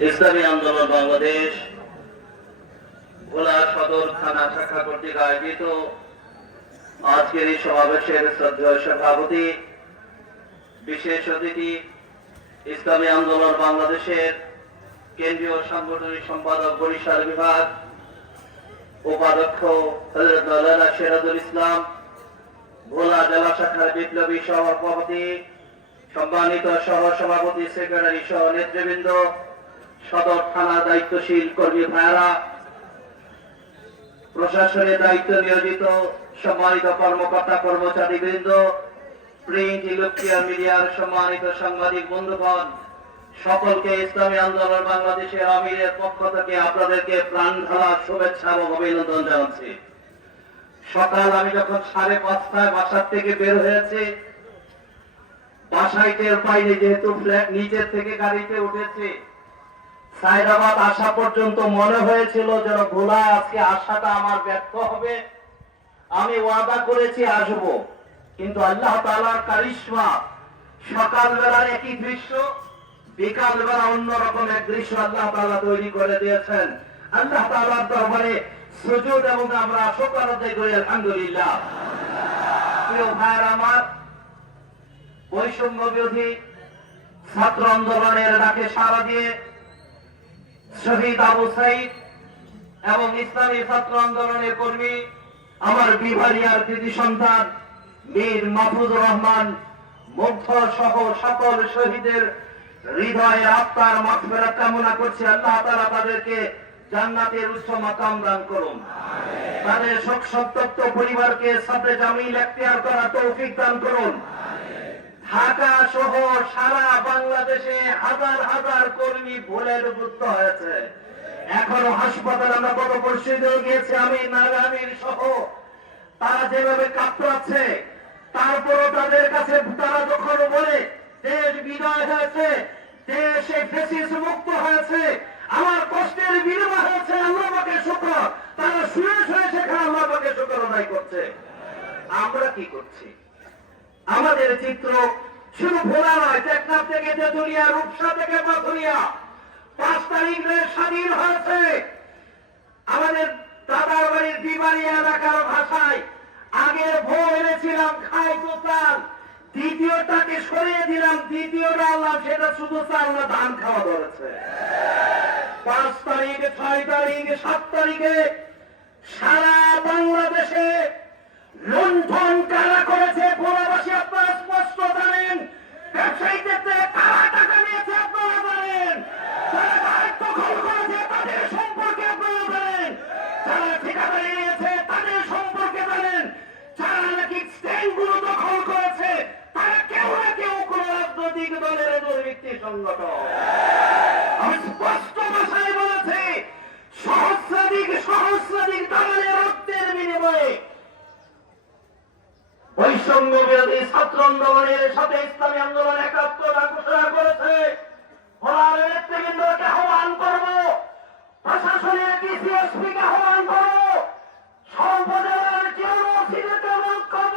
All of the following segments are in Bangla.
ইসলামী আন্দোলন বাংলাদেশ, ভোলা সদর থানা শাখা কর্তৃক আয়োজিত আজকের এই সমাবেশের শ্রদ্ধেয় সভাপতি, বিশেষ অতিথি, ইসলামী আন্দোলন বাংলাদেশের কেন্দ্রীয় সাংগঠনিক সম্পাদক বরিশাল বিভাগ উপাধ্যক্ষ হজরত সিরাজুল ইসলাম, ভোলা জেলা শাখার বিপ্লবী সভাপতি, সম্মানিত সহ সভাপতি সেক্রেটারি সহ নেতৃবৃন্দ, সদর থানা দায়িত্বশীল কর্মী ভাইরা প্রশাসনের দায়িত্ব নিয়োজিত সম্মানিত কর্মকর্তা কর্মচারী বৃন্দ প্রিন্ট ইলেকট্রিয়াল মিডিয়ার সম্মানিত সাংবাদিক বন্ধুগণ সকলকে ইসলামী আন্দোলন বাংলাদেশের আমিরের পক্ষ থেকে আপনাদেরকে প্রাণ ঢালা শুভেচ্ছা এবং অভিনন্দন জানাচ্ছি। সকাল আমি যখন সাড়ে পাঁচটায় বাসার থেকে বের হয়েছে, বাসায় টের পাইনি যেহেতু ফ্ল্যাট নিচের থেকে গাড়িতে উঠেছে। সাইদাবাদ আসা পর্যন্ত মনে হয়েছিল যেন ভোলায় আজকে আসাটা আমার ব্যর্থ হবে। আমি ওয়াদা করেছি আসব। কিন্তু আল্লাহ তালার কারিশ্মা সকালবেলার একই দৃশ্য বিকালবেলা অন্যরকম এক দৃশ্য আল্লাহ তালা তৈরি করে দিয়েছেন। আল্লাহ তালার দরবারে সুযোগ এবং আমরা শোকর আদায় করি, আলহামদুলিল্লাহ। ভাইয়ের আমার, বৈষম্য বিরোধী ছাত্র আন্দোলনের ডাকে সাড়া দিয়ে শহীদ আবু সাইদ এবং ইসলামী ছাত্র আন্দোলনের কর্মী, আমার বিভারিয়ার কৃতি সন্তান, মীর মাহফুজুর রহমান, মুগ্ধ সহ সকল শহীদের হৃদয়ে আত্মার মাগফিরাত কামনা করছি আল্লাহ তাআলা তাদেরকে জান্নাতের উচ্চ মাকাম দান করুন। তাদের শোক সন্তপ্ত পরিবারকে সাথে জামিল এখতিয়ার করা তৌফিক দান করুন। ঢাকা সহ সারা বাংলাদেশে হাজার হাজার কর্মী ভুলের যুক্ত হয়েছে। এখনও হাসপাতালে আমরা গত পরশুদিন গিয়েছি আমি নাগামির সহ। তারা যেভাবে কাতরাচ্ছে তারপরও তাদের কাছে তারা যখন বলে দেশ বিজয় হয়েছে, দেশে ফেসিস মুক্ত হয়েছে, আমার কষ্টের বিনিময় হয়েছে, আল্লাহ পাকে শুকর। তারা শুয়ে শুয়ে সেখানে আল্লাহ পাকে শুকর আদায় করছে। আমরা কি করছি? আমাদের চিত্র শুধু ভোলা নয়, টেকনাফ থেকে তেতুলিয়া, রূপসা থেকে পাথুরিয়া পাঁচ তারিখে স্বাধীন হয়েছে। আমাদের দাদার বাড়ির বিবাড়ি এলাকার ভাষায় আগে ভো এনেছিলাম খাই তো দ্বিতীয়টাকে সরিয়ে দিলাম, দ্বিতীয়টা আল্লাহ সেটা শুধু আল্লাহ ধান খাওয়া ধরেছে পাঁচ তারিখ, ছয় তারিখ, সাত তারিখে সারা বাংলাদেশে লুণ্ঠন কারা করেছে ভোলাবাসী আপনারা স্পষ্ট জানেন ব্যবসায়ীদের থেকে কারা টাকা নিয়েছে আপনারা জানেন যারা গাড়ি দখল করেছে তাদের সম্পর্কে আপনারা জানেন যারা ঠিকাদারি নিয়েছে তাদের সম্পর্কে জানেন যারা নাকি স্ট্যান্ডগুলো দখল করেছে তারা কেউ না কেউ কোন রাজনৈতিক দলের দুর্বৃত্তি সংগঠন আমি স্পষ্ট ভাষায় বলেছি সহস্রাধিক সহস্রাধিক দালালের রক্তের বিনিময়ে বৈষম্য বিরোধী ছাত্র আন্দোলনের সাথে ইসলামী আন্দোলন একাত্মতা ঘোষণা করেছে ওনার নেতৃবৃন্দকে আহ্বান করব প্রশাসনের ডিসিএসপি কে আহ্বান করব সর্বজনের জিওসিদেরকে অনুরোধ করব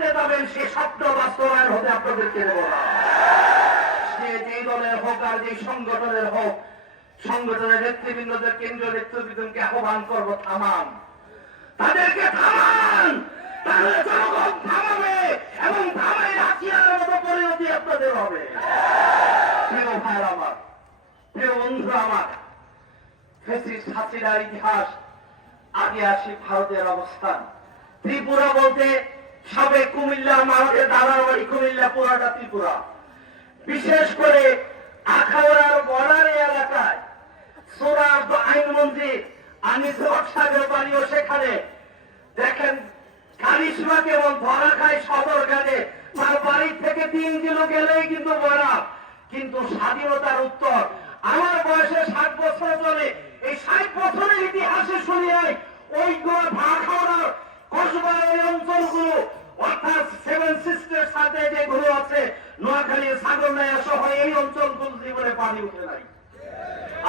রাষ্ট্রে যাবেন সে স্বপ্ন বাস্তবায়ন হতে আপনাদেরকে যে দলের হোক আর যে সংগঠনের হোক, সংগঠনের নেতৃবৃন্দদের কেন্দ্রীয় নেতৃবৃন্দকে আহ্বান থামান। তাদেরকে থামান! তাহলে জনগণ থামাবে এবং থামাই হাতিয়ারের মতো পরিণতি আপনাদের হবে। প্রিয় ভাইয়ের আমার, প্রিয় বন্ধু আমার ফেসিস ইতিহাস, আগে আসি ভারতের অবস্থান। ত্রিপুরা বলতে সাবেক কুমিল্লা মারতে দাদারবাড়ি কুমিল্লা পুরাটা ত্রিপুরা। বিশেষ করে আখাউড়ার বর্ডার এলাকায় সোনার আইনমন্ত্রী আনিস সাগর বাড়িও সেখানে। দেখেন কারিশমা কেমন ভরা খায় সদর গেলে তার বাড়ি থেকে তিন কিলো গেলেই কিন্তু বড়া কিন্তু স্বাধীনতার উত্তর, আমার বয়সে ষাট বছর চলে। এই ষাট বছরের ইতিহাসে শুনিয়ায় ওই গোয়া ভাড়া খাওয়ানোর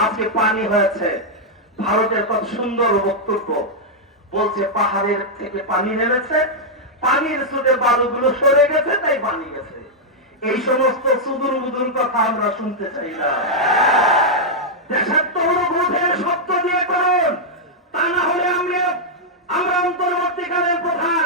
আজকে পানি হয়েছে। ভারতের কত সুন্দর বক্তব্য। বলছে, পাহাড়ের থেকে পানি নেমেছে, পানির স্রোতে বালুগুলো সরে গেছে, তাই পানি গেছে। এই সমস্ত সুদূর বুদুর কথা আমরা শুনতে চাই না। দেশাত্মবোধের শব্দ দিয়ে করুন তা না হলে আমরা আমরা অন্তর্বর্তীকালের প্রধান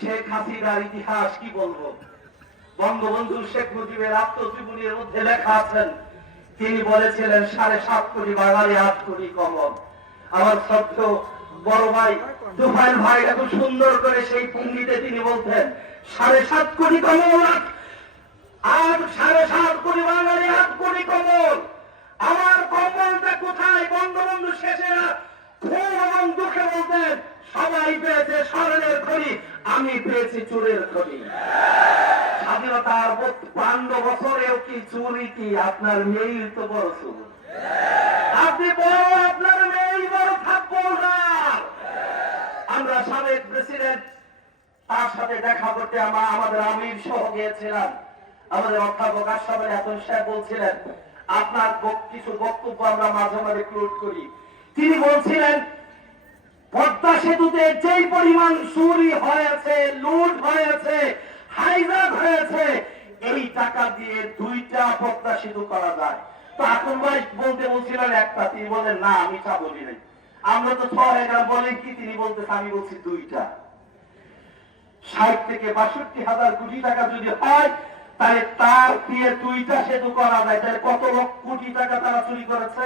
শেখ হাসিনার ইতিহাস কি বলব? বঙ্গবন্ধু শেখ মুজিবের আত্মজীবনীর মধ্যে লেখা আছেন, তিনি বলেছিলেন, সাড়ে সাত কোটি বাঙালি, আট কোটি কমল। আমার সত্য বড় ভাই, দুফাইল ভাই, এত সুন্দর করে সেই ভঙ্গিতে তিনি বলতেন, সাড়ে সাত কোটি কমল আর সাড়ে সাত কোটি বাঙালি, আট কোটি কমল। আমার কমলটা কোথায়? বঙ্গবন্ধু শেষে খুব এবং দুঃখে বলতেন সবাই পেয়েছে স্মরণের খনি, আমি পেয়েছি চুরের খনি। স্বাধীনতার বান্ন বছরেও কি চুরি কি আপনার মেয়েই তো বড় চুর? আপনি বড়, আপনার মেয়েই বড় থাকব না। আমরা সাবেক প্রেসিডেন্ট, তার সাথে দেখা করতে আমরা আমাদের আমির সহ গিয়েছিলাম। আমাদের অধ্যাপক আশরাফুল হাসান সাহেব বলছিলেন, আপনার কিছু বক্তব্য আমরা মাঝে মাঝে ক্লোড করি। তিনি বলছিলেন পদ্মা সেতুতে যেই পরিমাণ চুরি হয়েছে, লুট হয়েছে, হাইজাক হয়েছে, এই টাকা দিয়ে দুইটা পদ্মা সেতু করা যায়। তো ভাই বলতে বলছিলেন একটা, তিনি বলেন না, আমি তা বলি নাই। আমরা তো ছয় কি তিনি আমি বলছি দুইটা। ষাট থেকে বাষট্টি হাজার কোটি টাকা যদি হয়, তাহলে তার দিয়ে দুইটা সেতু করা যায়। তাহলে কত কোটি টাকা তারা চুরি করেছে?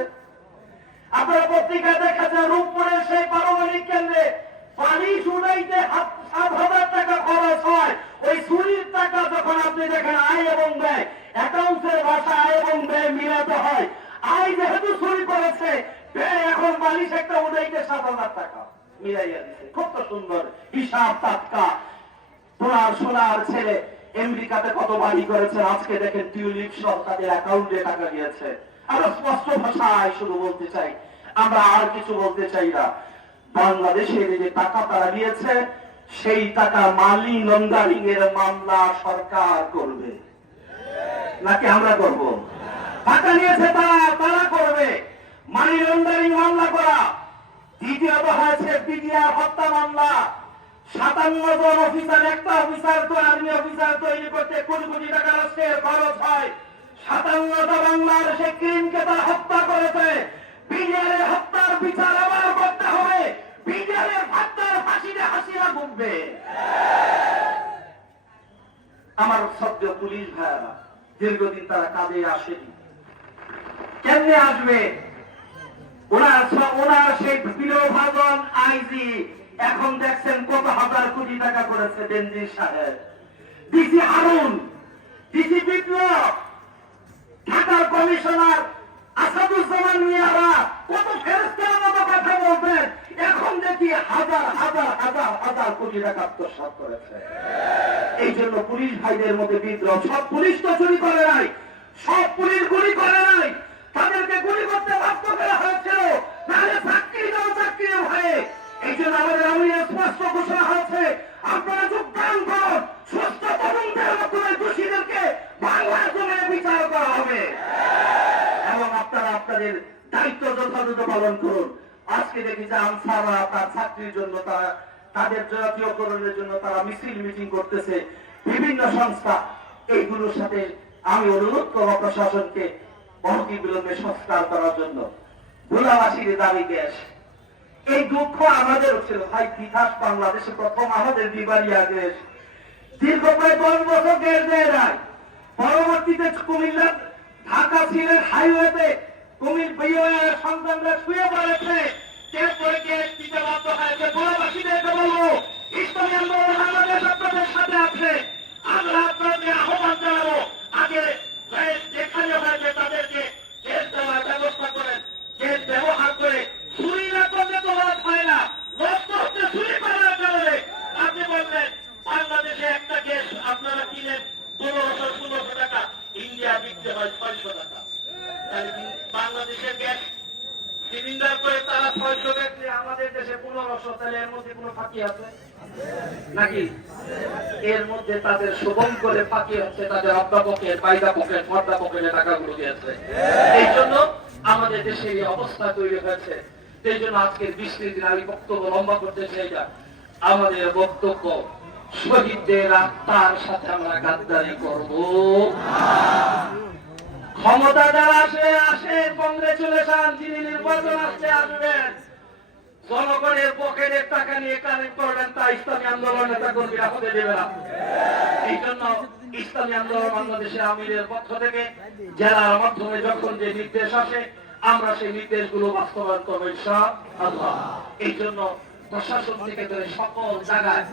আপনারা পত্রিকায় দেখাচ্ছেন রূপপুরের সেই পানি শুনাইতে সাত হাজার টাকা খরচ হয়। ওই চুরির টাকা যখন আপনি দেখেন আয় এবং ব্যয়, অ্যাকাউন্টের ভাষা আয় এবং ব্যয় মিলাতে হয়। আয় যেহেতু চুরি করেছে এখন বালিশ একটা উঠাইতে সাত হাজার টাকা কত সুন্দর, হিসাব টাটকা। সোনার ছেলে আমেরিকাতে কত বাড়ি করেছে, আজকে দেখেন টিউলিপ সহ তাদের অ্যাকাউন্টে টাকা গিয়েছে আমরা স্পষ্ট ভাষায় শুধু বলতে চাই, আমরা আর কিছু বলতে চাই না। বাংলাদেশের যে টাকা তারা নিয়েছে, সেই টাকা মালি লন্ডারিং এর মামলা সরকার করবে। নাকি আমরা করব? টাকা নিয়েছে তারা তারা করবে। মানি লন্ডারিং মামলা করা। দ্বিতীয়ত হয়েছে বিডিআর হত্যা মামলা। সাতান্ন জন অফিসার, একটা অফিসার তো আর্মি অফিসার তৈরি করতে কোটি কোটি টাকা রাষ্ট্রের খরচ হয়। সাতান্নটা বাংলার সে ক্রিমকে তারা হত্যা করেছে। বিডিআরের হত্যার বিচার আবার করতে হাসিনা ঘুমবে আমার শব্দ পুলিশ ভাইয়ারা, দীর্ঘদিন তারা কাজে আসেনি। কেমনে আসবে? ওনার সেই প্রিয় আইজি এখন দেখছেন কত হাজার কোটি টাকা করেছে বেনজির সাহেব। ডিসি হারুন, ডিসি বিপ্লব, ঢাকার কমিশনার আসাদুজ্জামান মিয়ারা, কত ফেরস্তার মতো কথা বলতেন এখন দেখি হাজার হাজার হাজার কোটি টাকা আত্মসাত করেছে। এই জন্য পুলিশ ভাইদের মধ্যে বিদ্রোহ। সব পুলিশ তো চুরি করে নাই। সব পুলিশ গুলি করে নাই। তাদেরকে গুলি করতে বাধ্য করা হয়েছিল। নাহলে চাকরি দাও, চাকরি ভয়ে এই জন্য আমাদের আমি স্পষ্ট ঘোষণা হয়েছে, আপনারা যোগদান করুন। সুস্থ তদন্তের মাধ্যমে দোষীদেরকে বাংলার জমিনে বিচার করা হবে। এবং আপনারা আপনাদের দায়িত্ব যথাযথ পালন করুন। আজকে দেখি যে আনসাররা তার ছাত্রীর জন্য তারা তাদের জাতীয়করণের জন্য তারা মিছিল মিটিং করতেছে। বিভিন্ন সংস্থা এইগুলোর সাথে আমি অনুরোধ করব প্রশাসনকে অনতি বিলম্বে সংস্কার করার জন্য। ভোলাবাসীর দাবি গ্যাস। এই দুঃখ আমাদেরও ছিল। ভাই তিতাস বাংলাদেশে প্রথম আমাদের বিবারিয়া গ্যাস দীর্ঘ প্রায় দশ বছর গ্যাস দেয় নাই। পরবর্তীতে কুমিল্লার ঢাকা সিলেট হাইওয়েতে কুমির বিওয়ের সন্তানরা শুয়ে পড়েছে। করে কেস দিতে বাধ্য হয়েছে গোলাবাসীদেরকে বলব, ইসলামী আন্দোলন বাংলাদেশ আপনাদের সাথে আছে। আমরা আপনাদের আহ্বান জানাব, আগে যেখানে হয়েছে তাদেরকে কেস দেওয়ার ব্যবস্থা করেন কেস ব্যবহার করে চুরি না করলে তো লাভ হয় না নষ্ট হচ্ছে চুরি করার কারণে আপনি বললেন বাংলাদেশে একটা গ্যাস আপনারা কিনেন পনেরোশো ষোলোশো টাকা ইন্ডিয়া বিকতে হয় ছয়শো টাকা তাহলে কি বাংলাদেশের গ্যাস সিলিন্ডার করে তারা ছয়শো বেচলে আমাদের দেশে পনেরোশো তাহলে এর মধ্যে কোনো ফাঁকি আছে নাকি? এর মধ্যে তাদের শোভন করে ফাঁকি হচ্ছে তাদের অধ্যাপকের পাইদাপকের মর্দাপকের টাকাগুলো দিয়েছে। এই জন্য আমাদের দেশে এই অবস্থা তৈরি হয়েছে। এই জন্য আজকের বিশ দিন আমি বক্তব্য লম্বা করতে চাই না। আমাদের বক্তব্য, শহীদদের আত্মার সাথে আমরা গাদ্দারি করব। ক্ষমতা যারা আসে আসে, কংগ্রেচুলেশন, যিনি নির্বাচন আসছে আসবেন। জনগণের পকেটের টাকা নিয়ে কারেন্ট করবেন তা ইসলামী আন্দোলন নেতা কর্মীরা হতে দেবে না। এই জন্য ইসলামী আন্দোলন বাংলাদেশের আমিরের পক্ষ থেকে জেলার মাধ্যমে যখন যে নির্দেশ আসে, আমরা সেই নির্দেশগুলো বাস্তবায়ন করব ইনশাআল্লাহ। এই জন্য প্রশাসন থেকে সকল জায়গায়